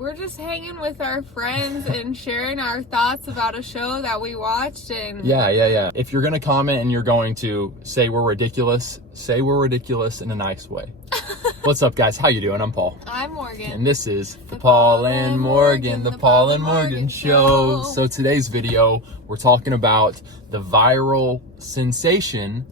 We're just hanging with our friends and sharing our thoughts about a show that we watched. And Yeah. If you're going to comment and you're going to say we're ridiculous in a nice way. What's up, guys? How you doing? I'm Paul. I'm Morgan. And this is the Paul and Morgan Show. So today's video, we're talking about the viral sensation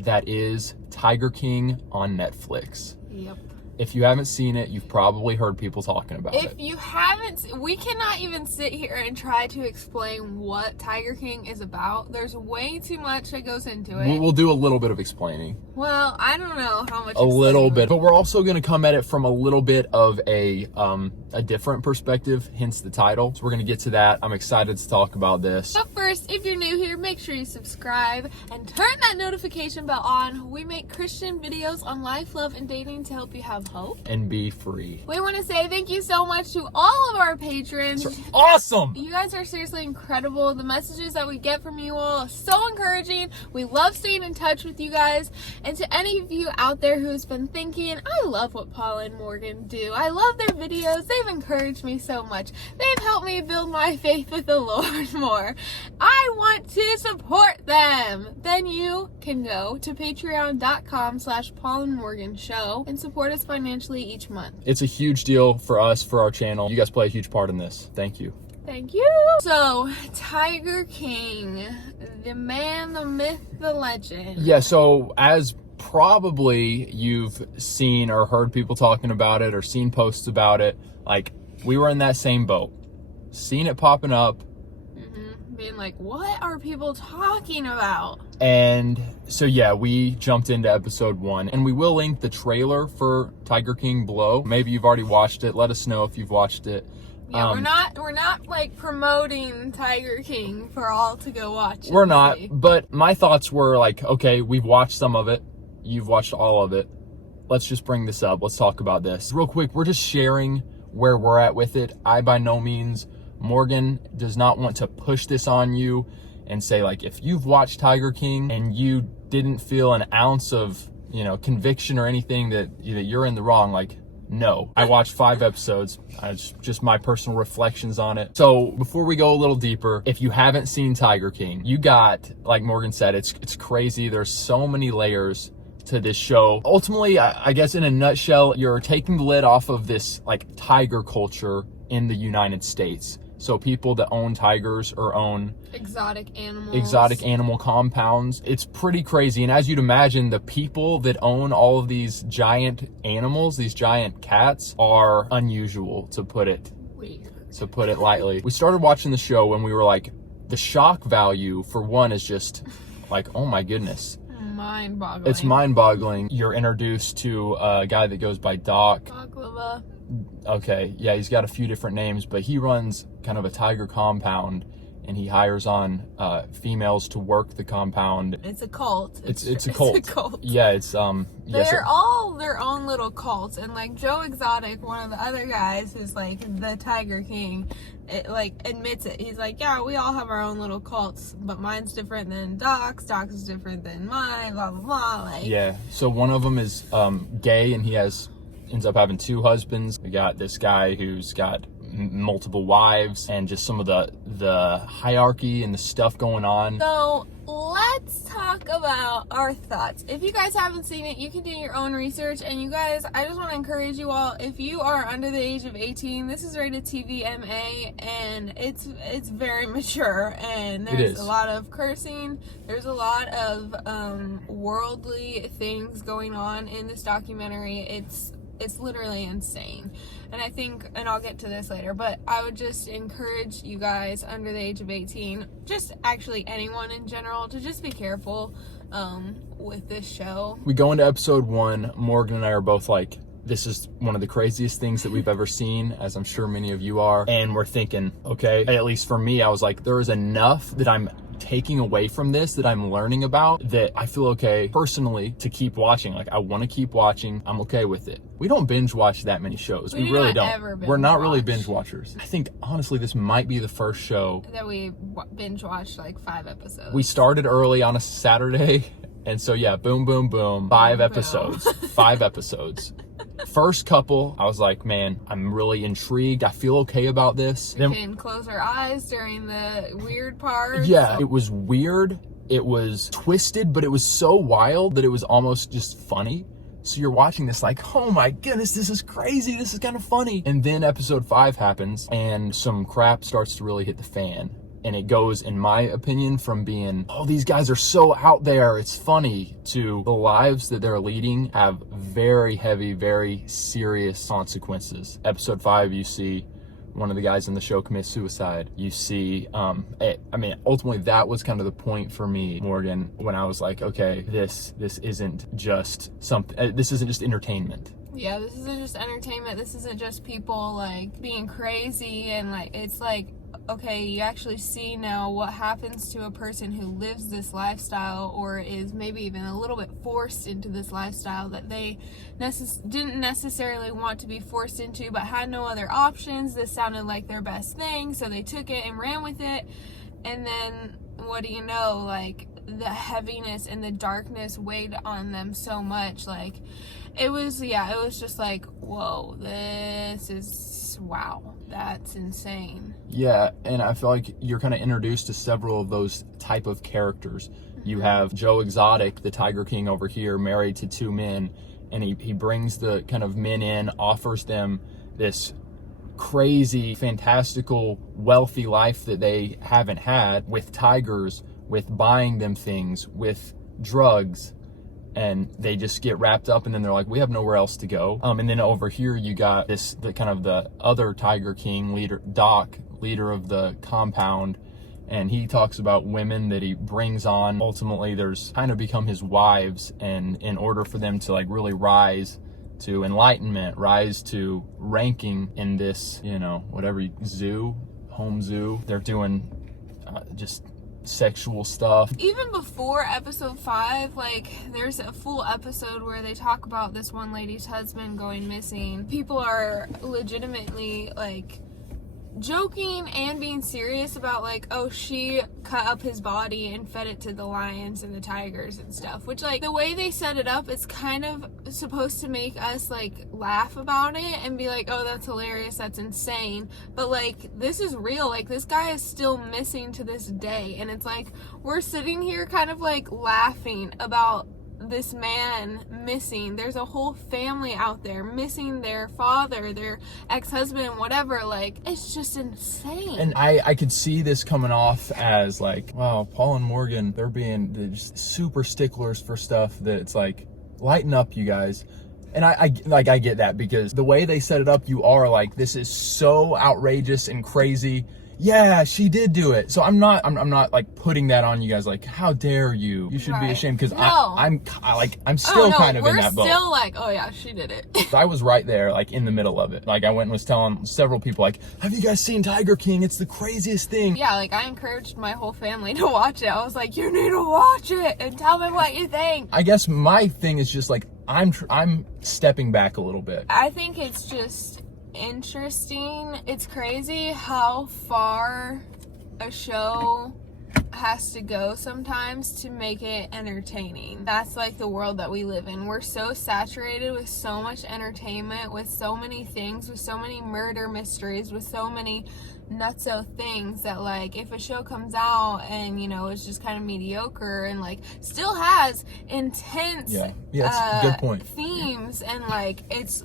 that is Tiger King on Netflix. Yep. If you haven't seen it, you've probably heard people talking about it. If you haven't, we cannot even sit here and try to explain what Tiger King is about. There's way too much that goes into it. We'll do a little bit of explaining. Well, I don't know how much. A little bit, but we're also going to come at it from a little bit of a different perspective, hence the title. So we're going to get to that. I'm excited to talk about this. But first, if you're new here, make sure you subscribe and turn that notification bell on. We make Christian videos on life, love, and dating to help you have hope and be free. We want to say thank you so much to all of our patrons. Awesome! You guys are seriously incredible. The messages that we get from you all are so encouraging. We love staying in touch with you guys. And to any of you out there who's been thinking, I love what Paul and Morgan do. I love their videos. They've encouraged me so much. They've helped me build my faith with the Lord more. I want to support them. Then you can go to patreon.com/Paul and Morgan Show and support us financially each month. It's a huge deal for us, for our channel. You guys play a huge part in this. Thank you. Thank you. So, Tiger King, the man, the myth, the legend. Yeah, so as probably you've seen or heard people talking about it or seen posts about it, like, we were in that same boat. Seen it popping up. Being like, what are people talking about? And so yeah, we jumped into episode 1, and we will link the trailer for Tiger King below. Maybe you've already watched it. Let us know if you've watched it. Yeah, we're not like promoting Tiger King for all to go watch it. We're not, but my thoughts were like, okay, we've watched some of it. You've watched all of it. Let's just bring this up. Let's talk about this. Real quick, we're just sharing where we're at with it. I by no means, Morgan does not want to push this on you and say, like, if you've watched Tiger King and you didn't feel an ounce of, conviction or anything that you're in the wrong, like, no. I watched 5 episodes. Just my personal reflections on it. So before we go a little deeper, if you haven't seen Tiger King, you got, like Morgan said, it's crazy. There's so many layers to this show. Ultimately, I guess in a nutshell, you're taking the lid off of this, like, tiger culture in the United States. So people that own tigers or own exotic animal compounds. It's pretty crazy. And as you'd imagine, the people that own all of these giant animals, these giant cats, are unusual, to put it lightly. We started watching the show when we were like, the shock value for one is just like, oh my goodness. Mind-boggling. It's mind-boggling. You're introduced to a guy that goes by Doc. Baklava. Okay, yeah, he's got a few different names, but he runs kind of a tiger compound, and he hires on females to work the compound. It's a cult. It's a cult. It's a cult. Yeah, it's They're all their own little cults, and like Joe Exotic, one of the other guys who's like the Tiger King, admits it. He's like, yeah, we all have our own little cults, but mine's different than Doc's. Doc's is different than mine. Blah blah blah. Like, yeah. So one of them is gay, and he ends up having 2 husbands. We got this guy who's got multiple wives, and just some of the hierarchy and the stuff going on. So let's talk about our thoughts. If you guys haven't seen it, you can do your own research. And you guys, I just want to encourage you all, if you are under the age of 18, this is rated TVMA, and it's very mature, and there's a lot of cursing. There's a lot of worldly things going on in this documentary. It's literally insane. And I think, and I'll get to this later, but I would just encourage you guys under the age of 18, just actually anyone in general, to just be careful with this show. We go into episode 1, Morgan and I are both like, this is one of the craziest things that we've ever seen, as I'm sure many of you are. And we're thinking, okay, at least for me, I was like, there is enough that I'm taking away from this, that I'm learning about, that I feel okay personally to keep watching. Like, I want to keep watching. I'm okay with it. We don't binge watch that many shows. We really don't. We're not really binge watchers. I think honestly this might be the first show that we binge watched like 5 episodes. We started early on a Saturday, and so yeah, boom boom boom, 5 episodes. 5 episodes. First couple, I was like, man, I'm really intrigued. I feel okay about this. We can close our eyes during the weird part. Yeah, it was weird. It was twisted, but it was so wild that it was almost just funny. So you're watching this like, oh my goodness, this is crazy. This is kind of funny. And then episode 5 happens and some crap starts to really hit the fan. And it goes, in my opinion, from being, oh, these guys are so out there, it's funny, to the lives that they're leading have very heavy, very serious consequences. Episode 5, you see one of the guys in the show commit suicide. You see, ultimately that was kind of the point for me, Morgan, when I was like, okay, this isn't just something, this isn't just entertainment. Yeah, this isn't just entertainment. This isn't just people like being crazy and like, it's like, okay, you actually see now what happens to a person who lives this lifestyle or is maybe even a little bit forced into this lifestyle that they didn't necessarily want to be forced into but had no other options. This sounded like their best thing, so they took it and ran with it. And then what do you know, like the heaviness and the darkness weighed on them so much. Like it was just like, whoa, this is, wow, that's insane. Yeah, and I feel like you're kind of introduced to several of those type of characters. Mm-hmm. You have Joe Exotic, the Tiger King over here, married to 2 men, and he brings the kind of men in, offers them this crazy, fantastical, wealthy life that they haven't had with tigers, with buying them things, with drugs, and they just get wrapped up and then they're like, we have nowhere else to go. And then over here you got the other Tiger King leader, Doc, leader of the compound, and he talks about women that he brings on. Ultimately, there's kind of become his wives, and in order for them to like really rise to enlightenment, rise to ranking in this, home zoo, they're doing just sexual stuff. Even before episode 5, like there's a full episode where they talk about this one lady's husband going missing. People are legitimately like joking and being serious about like, oh, she cut up his body and fed it to the lions and the tigers and stuff, which like the way they set it up is kind of supposed to make us like laugh about it and be like, oh, that's hilarious, that's insane, but like this is real. Like this guy is still missing to this day, and it's like we're sitting here kind of like laughing about this man missing. There's a whole family out there missing their father, their ex-husband, whatever. Like it's just insane. And I could see this coming off as like, wow, Paul and Morgan, they're just super sticklers for stuff that it's like, lighten up, you guys. And I get that, because the way they set it up, you are like, this is so outrageous and crazy. Yeah, she did do it. So I'm not like putting that on you guys. Like, how dare you? You should be ashamed, because I'm still kind of in that boat. We're still like, oh yeah, she did it. I was right there, like in the middle of it. Like I went and was telling several people, like, have you guys seen Tiger King? It's the craziest thing. Yeah, like I encouraged my whole family to watch it. I was like, you need to watch it and tell me what you think. I guess my thing is just like, I'm stepping back a little bit. I think it's just interesting. It's crazy how far a show has to go sometimes to make it entertaining. That's like the world that we live in. We're so saturated with so much entertainment, with so many things, with so many murder mysteries, with so many nutso things, that like if a show comes out and it's just kind of mediocre and like still has intense good point. themes, and like it's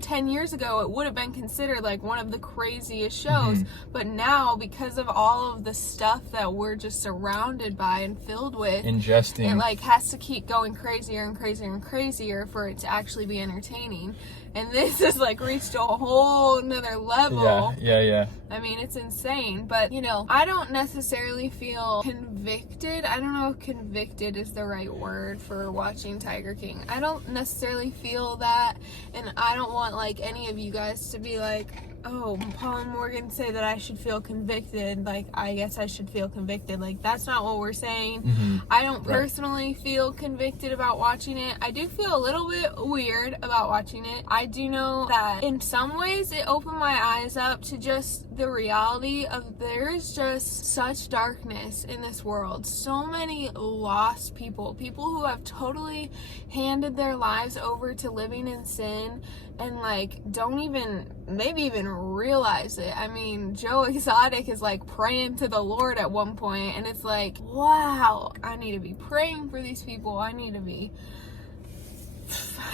10 years ago it would have been considered like one of the craziest shows, but now because of all of the stuff that we're just surrounded by and filled with, ingesting, it like has to keep going crazier and crazier and crazier for it to actually be entertaining. And this has like reached a whole nother level. Yeah. I mean, it's insane. But, I don't necessarily feel convicted. I don't know if convicted is the right word for watching Tiger King. I don't necessarily feel that. And I don't want like any of you guys to be like, oh, Paul and Morgan say that I should feel convicted. Like, I guess I should feel convicted. Like, that's not what we're saying. I don't personally feel convicted about watching it. I do feel a little bit weird about watching it. I do know that in some ways it opened my eyes up to just the reality of there's just such darkness in this world. So many lost people who have totally handed their lives over to living in sin and like don't even maybe even realize it. I mean, Joe Exotic is like praying to the Lord at one point, and it's like, wow, I need to be praying for these people. I need to be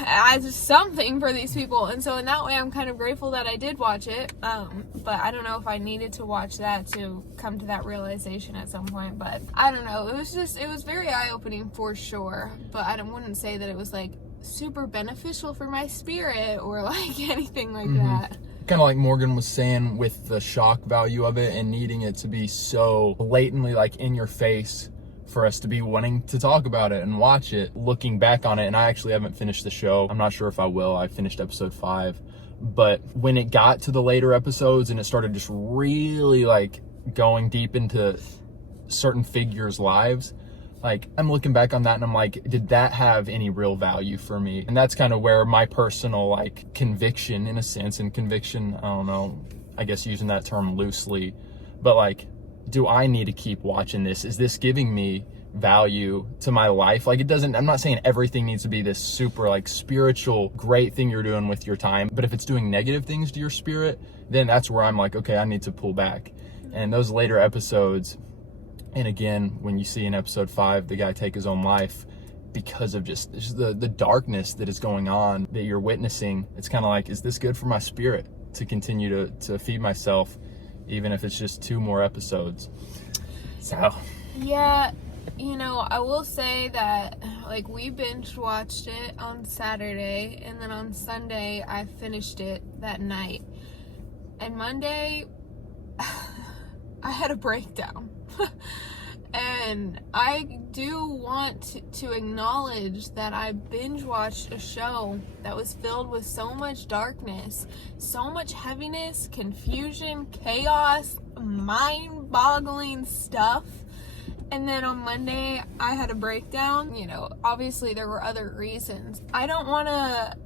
as something for these people. And so in that way, I'm kind of grateful that I did watch it. But I don't know if I needed to watch that to come to that realization at some point. But I don't know. It was very eye-opening for sure. But I wouldn't say that it was like super beneficial for my spirit or like anything like that. Kind of like Morgan was saying with the shock value of it and needing it to be so blatantly like in your face for us to be wanting to talk about it and watch it. Looking back on it, and I actually haven't finished the show. I'm not sure if I will. I finished episode 5. But when it got to the later episodes and it started just really like going deep into certain figures' lives, like I'm looking back on that and I'm like, did that have any real value for me? And that's kind of where my personal like conviction, in a sense, and conviction, I don't know, I guess using that term loosely, but like, do I need to keep watching this? Is this giving me value to my life? Like, it doesn't, I'm not saying everything needs to be this super like spiritual great thing you're doing with your time, but if it's doing negative things to your spirit, then that's where I'm like, okay, I need to pull back. And those later episodes, and again, when you see in episode 5 the guy take his own life because of just the darkness that is going on that you're witnessing, it's kind of like, is this good for my spirit to continue to feed myself, even if it's just 2 more episodes? So yeah, you know, I will say that like we binge watched it on Saturday, and then on Sunday I finished it that night, and Monday I had a breakdown. And I do want to acknowledge that I binge watched a show that was filled with so much darkness, so much heaviness, confusion, chaos, mind-boggling stuff. And then on Monday, I had a breakdown. You know, obviously there were other reasons. I don't want to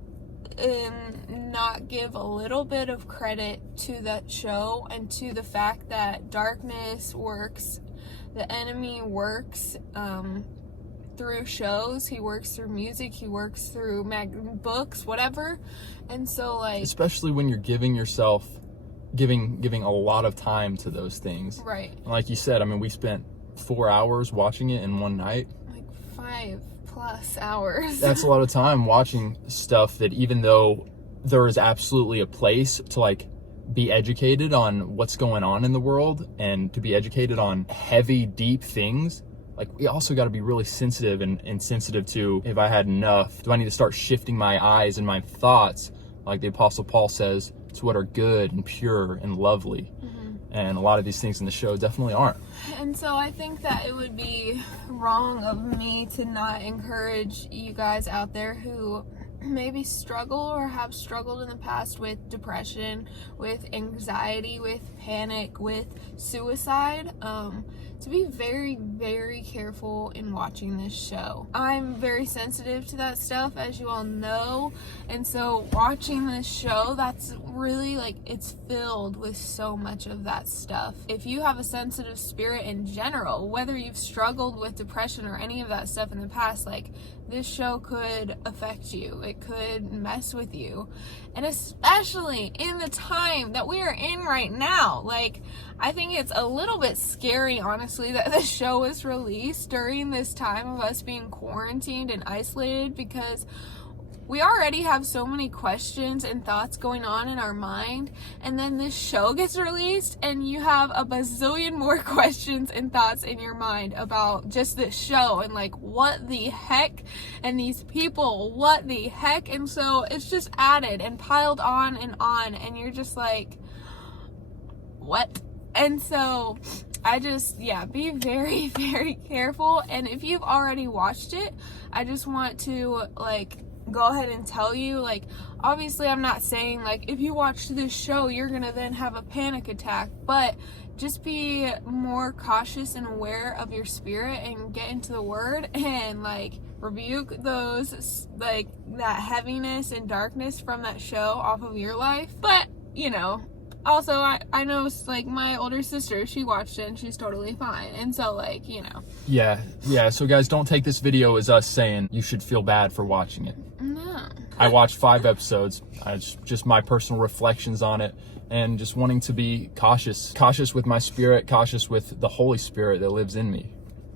not give a little bit of credit to that show and to the fact that darkness works. The enemy works through shows. He works through music. He works through books, whatever. And so, like, especially when you're giving yourself, giving a lot of time to those things. Right. And like you said, I mean, we spent 4 hours watching it in one night. Like 5+ hours. That's a lot of time watching stuff that, even though there is absolutely a place to like be educated on what's going on in the world and to be educated on heavy, deep things, like we also got to be really sensitive and sensitive to, if I had enough, do I need to start shifting my eyes and my thoughts, like the Apostle Paul says, to what are good and pure and lovely. And a lot of these things in the show definitely aren't. And so I think that it would be wrong of me to not encourage you guys out there who maybe struggle or have struggled in the past with depression, with anxiety, with panic, with suicide, to be very, very careful in watching this show. I'm very sensitive to that stuff, as you all know, and so watching this show, that's really like, it's filled with so much of that stuff. If you have a sensitive spirit in general, whether you've struggled with depression or any of that stuff in the past, like, this show could affect you. It could mess with you. And especially in the time that we are in right now. Like, I think it's a little bit scary, honestly, that this show was released during this time of us being quarantined and isolated, because we already have so many questions and thoughts going on in our mind, and then this show gets released and you have a bazillion more questions and thoughts in your mind about just this show and like, what the heck, and these people, what the heck. And so it's just added and piled on, and you're just like, what? And so I just, be very, very careful. And if you've already watched it, I just want to like go ahead and tell you. Like, obviously I'm not saying like if you watch this show you're gonna then have a panic attack, but just be more cautious and aware of your spirit and get into the word and like rebuke those, like that heaviness and darkness from that show off of your life. But you know, also I know like my older sister, she watched it and she's totally fine. And so like, you know. Yeah. So guys, don't take this video as us saying you should feel bad for watching it. No. I watched 5 episodes. Just my personal reflections on it, and just wanting to be cautious with my spirit, cautious with the Holy Spirit that lives in me.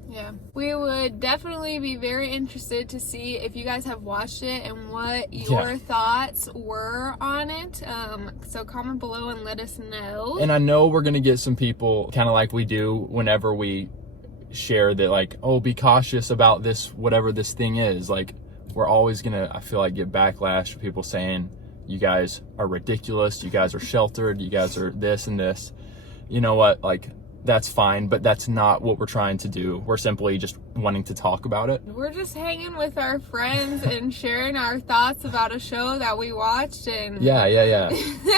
Yeah, we would definitely be very interested to see if you guys have watched it and what your thoughts were on it. So comment below and let us know. And I know we're gonna get some people kind of like we do whenever we share that, like, oh, be cautious about this, whatever this thing is. Like, we're always gonna, I feel like, get backlash from people saying you guys are ridiculous, you guys are sheltered, you guys are this and this. You know what, like, that's fine, but that's not what we're trying to do. We're simply just wanting to talk about it. We're just hanging with our friends and sharing our thoughts about a show that we watched. And yeah.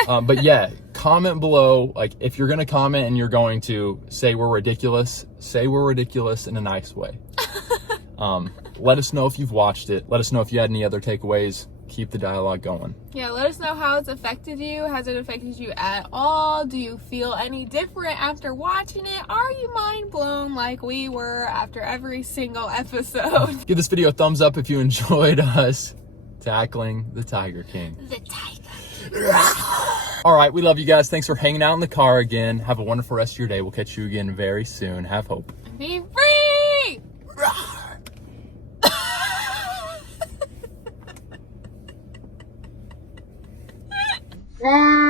But yeah, comment below. Like, if you're gonna comment and you're going to say we're ridiculous, say we're ridiculous in a nice way. Let us know if you've watched it. Let us know if you had any other takeaways. Keep the dialogue going. Yeah, let us know how it's affected you. Has it affected you at all? Do you feel any different after watching it? Are you mind blown like we were after every single episode? Give this video a thumbs up if you enjoyed us tackling the Tiger King. The tiger. All right, we love you guys. Thanks for hanging out in the car again. Have a wonderful rest of your day. We'll catch you again very soon. Have hope. Be free! Ah!